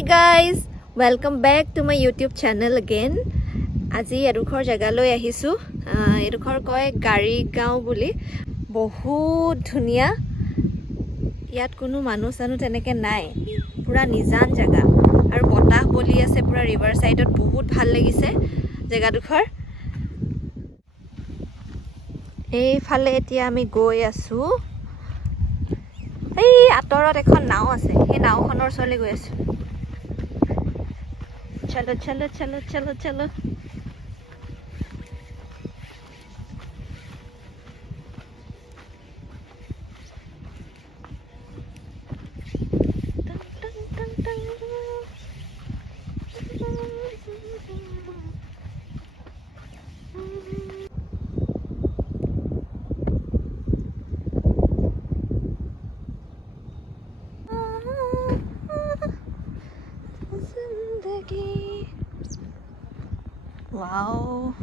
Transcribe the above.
Hi guys, welcome back to my YouTube channel again. আজি এডোখৰ জেগালৈ আহিছো এডোখৰ কয় গাৰিগাঁও বুলি বহুত ধুনিয়া ইয়াত কোনো মানুহ চানু তেনেকে নাই পুৰা নিজান জায়গা আৰু বতাহ বলি আছে পুৰা ৰিভাৰ সাইডত বহুত ভাল লাগিছে জেগাডোখৰ এই ফালে এতিয়া আমি গৈ আছো এই আতৰত এখন নাও আছে এই নাওখনৰ ওচৰলৈ গৈ আছো চলো চলো চলো চলো চলো Wow.